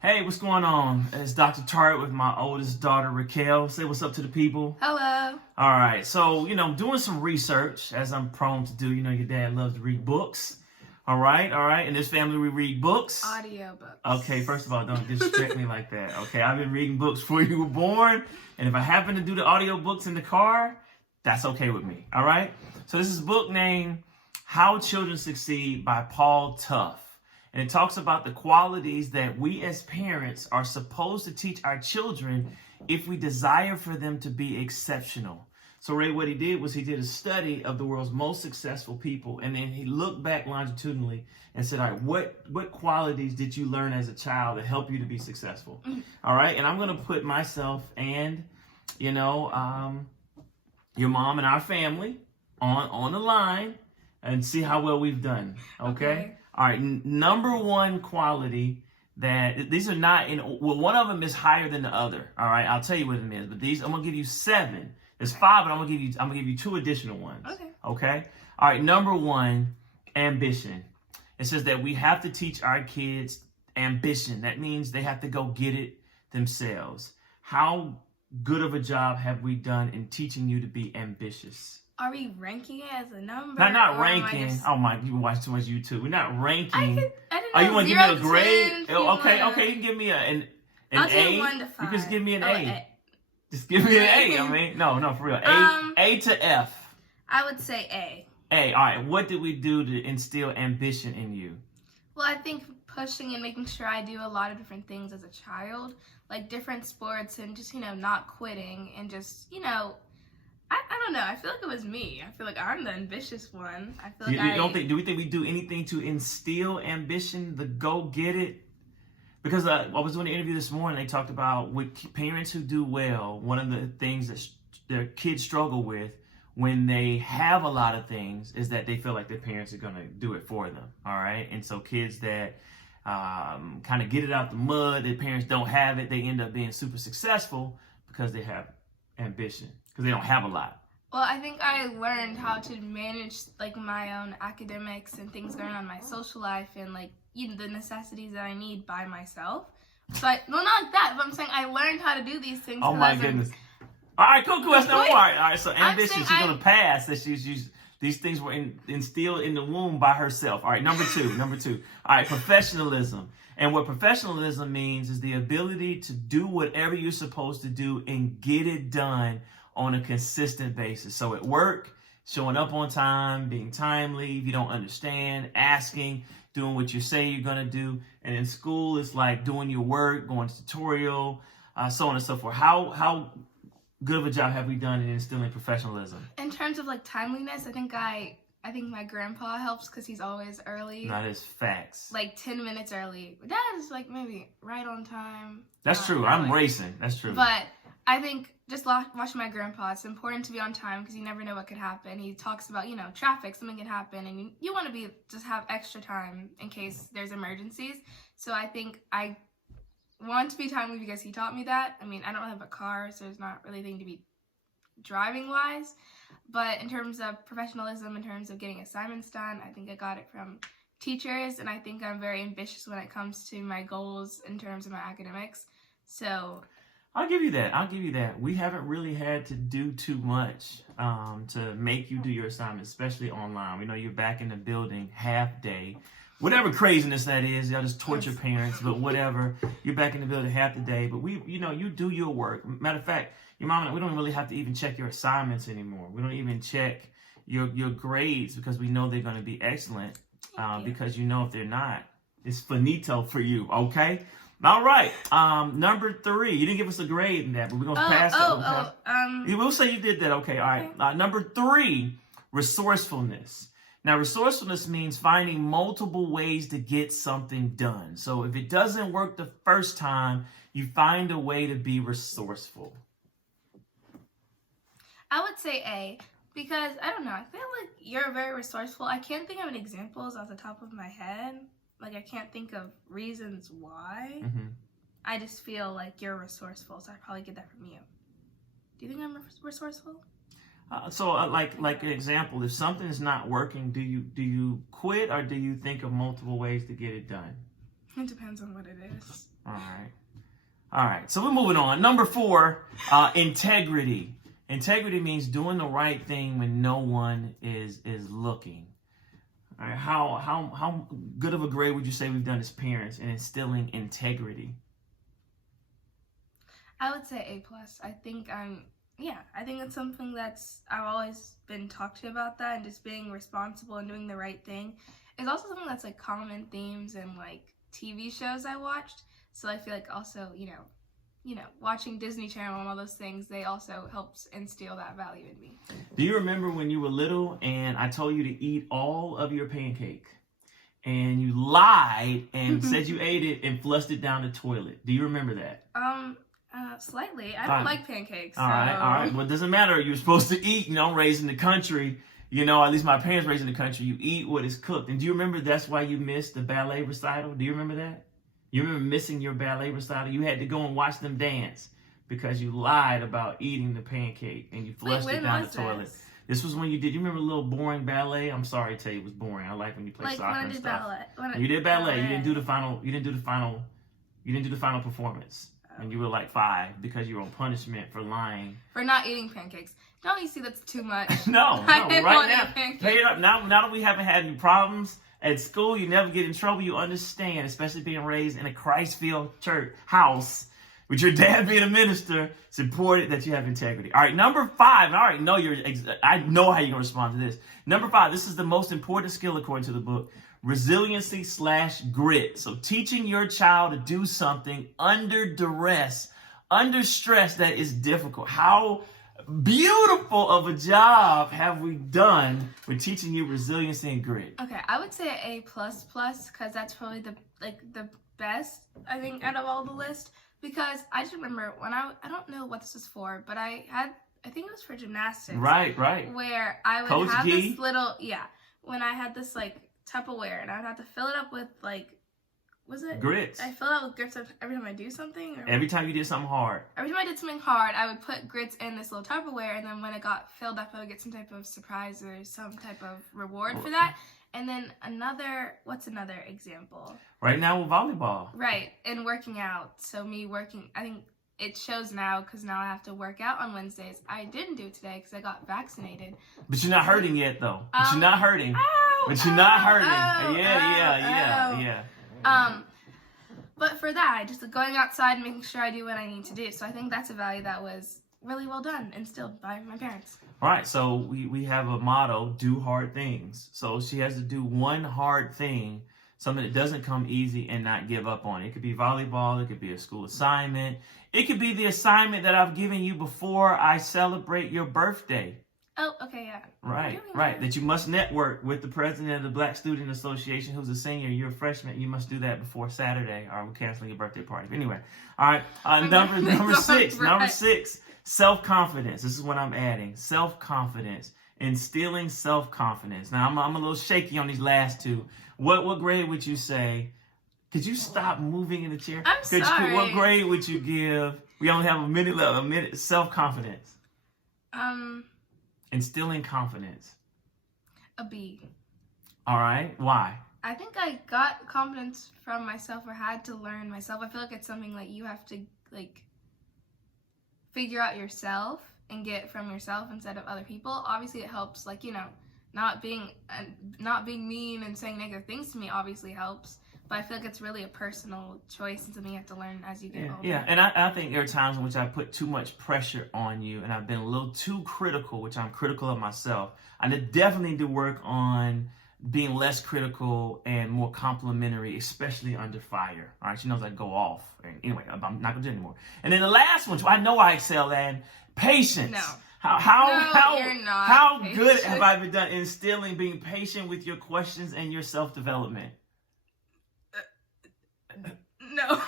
Hey, what's going on? It's Dr. Tartt with my oldest daughter, Raquel. Say what's up to the people. Hello. All right. So, doing some research, as I'm prone to do. Your dad loves to read books. All right. In this family, we read books. Audio books. Okay, first of all, don't disrespect me like that. Okay, I've been reading books before you were born. And if I happen to do the audio books in the car, that's okay with me. All right. So this is a book named How Children Succeed by Paul Tough. And it talks about the qualities that we as parents are supposed to teach our children if we desire for them to be exceptional. So Ray, what he did was he did a study of the world's most successful people. And then he looked back longitudinally and said, all right, what qualities did you learn as a child that help you to be successful? All right. And I'm going to put myself and, your mom and our family on the line and see how well we've done. Okay. All right, number one quality that these are not one of them is higher than the other. All right, I'll tell you what it is. But these, I'm gonna give you 7. There's 5, but I'm gonna give you 2 additional ones. Okay. All right, number 1, ambition. It says that we have to teach our kids ambition. That means they have to go get it themselves. How good of a job have we done in teaching you to be ambitious? Are we ranking it as a number? Not ranking. Oh my, you watch too much YouTube. We're not ranking. I didn't know. You want to give me a grade? 10, Okay. You can give me an I'll A. do 1 to 5. You can just give me an A. A. Just give me an A. I mean, no, for real. A to F. I would say A. A. All right. What did we do to instill ambition in you? Well, I think pushing and making sure I do a lot of different things as a child, like different sports, and just not quitting, and just I don't know. I feel like it was me. I feel like I'm the ambitious one. I feel like do we think we do anything to instill ambition, the go get it? Because I was doing an interview this morning. They talked about with parents who do well, one of the things that their kids struggle with when they have a lot of things is that they feel like their parents are going to do it for them. All right. And so kids that kind of get it out the mud, their parents don't have it, they end up being super successful because they have ambition. Because they don't have a lot. Well, I think I learned how to manage my own academics and things going on in my social life and the necessities that I need by myself. So not like that, but I'm saying I learned how to do these things. Oh my goodness! All right, cool. That's not all right. So ambition, she's gonna pass. That these things were instilled in the womb by herself. All right, number two. All right, professionalism. And what professionalism means is the ability to do whatever you're supposed to do and get it done on a consistent basis. So at work, showing up on time, being timely, if you don't understand, asking, doing what you say you're going to do. And in school, it's like doing your work, going to tutorial, so on and so forth. How good of a job have we done in instilling professionalism? In terms of timeliness, I think my grandpa helps because he's always early. That is facts. 10 minutes early. Dad is maybe right on time. That's true. I'm racing. That's true. But I think just watching my grandpa, it's important to be on time because you never know what could happen. He talks about, traffic, something can happen, and you want to just have extra time in case there's emergencies. So I think I want to be timely because he taught me that. I mean, I don't have a car, so there's not really anything to be driving-wise. But in terms of professionalism, in terms of getting assignments done, I think I got it from teachers, and I think I'm very ambitious when it comes to my goals in terms of my academics. So I'll give you that. We haven't really had to do too much to make you do your assignments, especially online. We know you're back in the building half day. Whatever craziness that is, y'all just torture parents, but whatever. You're back in the building half the day. But you do your work. Matter of fact, your mom and I, we don't really have to even check your assignments anymore. We don't even check your grades because we know they're going to be excellent. Because if they're not, it's finito for you. Okay. All right. Number 3. You didn't give us a grade in that, but we're gonna pass that. Okay? We'll say you did that. Okay. All right. Number 3, resourcefulness. Now, resourcefulness means finding multiple ways to get something done. So if it doesn't work the first time, you find a way to be resourceful. I would say A because I don't know. I feel like you're very resourceful. I can't think of any examples off the top of my head. I can't think of reasons why. Mm-hmm. I just feel like you're resourceful, so I'd probably get that from you. Do you think I'm resourceful? Like an example, if something is not working, do you quit or do you think of multiple ways to get it done? It depends on what it is. All right. All right, so we're moving on. Number 4, integrity. Integrity means doing the right thing when no one is looking. All right, how good of a grade would you say we've done as parents in instilling integrity? I would say A+. I think it's something I've always been talked to about that, and just being responsible and doing the right thing is also something that's like common themes in like TV shows I watched. So I feel like also, watching Disney Channel and all those things, they also helped instill that value in me. Do you remember when you were little and I told you to eat all of your pancake and you lied and said you ate it and flushed it down the toilet? Do you remember that? Slightly. I don't like pancakes. All right. Well, it doesn't matter. You're supposed to eat, raised in the country. At least my parents raised in the country. You eat what is cooked. And do you remember that's why you missed the ballet recital? Do you remember that? You remember missing your ballet recital? You had to go and watch them dance because you lied about eating the pancake and you flushed it down the toilet. This was when you did. You remember a little boring ballet? I'm sorry to tell you, it was boring. I like when you play soccer and stuff. You did ballet. You didn't do the final. You didn't do the final performance. And you were like 5 because you were on punishment for lying. For not eating pancakes. Don't you see that's too much? No, right now, pay it up. Now that we haven't had any problems at school, you never get in trouble. You understand, especially being raised in a Christ-filled church house with your dad being a minister. It's important that you have integrity. All right, number 5. I already know I know how you're gonna respond to this. Number 5. This is the most important skill according to the book. Resiliency/grit. So teaching your child to do something under duress, under stress that is difficult. How beautiful of a job have we done with teaching you resiliency and grit? Okay, I would say A++, because that's probably the best, I think, out of all the list. Because I just remember when I don't know what this was for, but I think it was for gymnastics. Right. Where I would Coach have G. this little, when I had this like Tupperware, and I would have to fill it up with grits? I fill it up with grits every time I do something. Every time you did something hard. Every time I did something hard, I would put grits in this little Tupperware, and then when it got filled up, I would get some type of surprise or some type of reward for that. And then what's another example? Right now with volleyball. Right, and working out. So I think it shows now because now I have to work out on Wednesdays. I didn't do it today because I got vaccinated. But you're not hurting yet, though. You're not hurting. Yeah. But for that, just going outside and making sure I do what I need to do. So I think that's a value that was really well done, instilled by my parents. All right, so we have a motto, do hard things. So she has to do one hard thing, something that doesn't come easy, and not give up on it. It could be volleyball, it could be a school assignment. It could be the assignment that I've given you before I celebrate your birthday. Oh, okay, yeah. Right. That you must network with the president of the Black Student Association who's a senior. You're a freshman. You must do that before Saturday or we're canceling your birthday party. Anyway, all right. Number 6. Right. Number 6, self-confidence. This is what I'm adding. Self-confidence. Instilling self-confidence. Now, I'm a little shaky on these last 2. What grade would you say? Could you stop moving in the chair? I'm sorry. What grade would you give? We only have a minute left. A minute. Self-confidence. Instilling confidence. A B. All right. Why? I think I got confidence from myself or had to learn myself. I feel like it's something like you have to like figure out yourself and get from yourself instead of other people. Obviously, it helps. Like not being mean and saying negative things to me obviously helps. But I feel like it's really a personal choice and something you have to learn as you get older. Yeah, and I think there are times in which I put too much pressure on you and I've been a little too critical, which I'm critical of myself. I definitely need to work on being less critical and more complimentary, especially under fire. All right, she knows I go off. And anyway, I'm not going to do it anymore. And then the last one, I know I excel at, patience. No. How good have I been done instilling being patient with your questions and your self-development? No.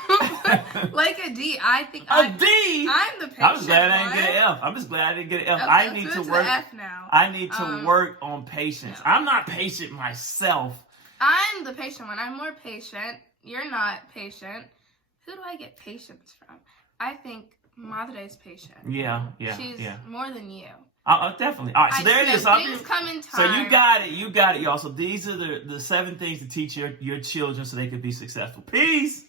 Like a D. I think D? I'm the patient I'm just glad I didn't one. get an F. I'm just glad I didn't get an F. Okay, I need to work. F now. I need to work on patience. No. I'm not patient myself. I'm the patient one. I'm more patient. You're not patient. Who do I get patience from? I think Madre is patient. Yeah. She's more than you. Definitely. All right, so there it is. Things come in time. So you got it, y'all. So these are the 7 things to teach your children so they can be successful. Peace.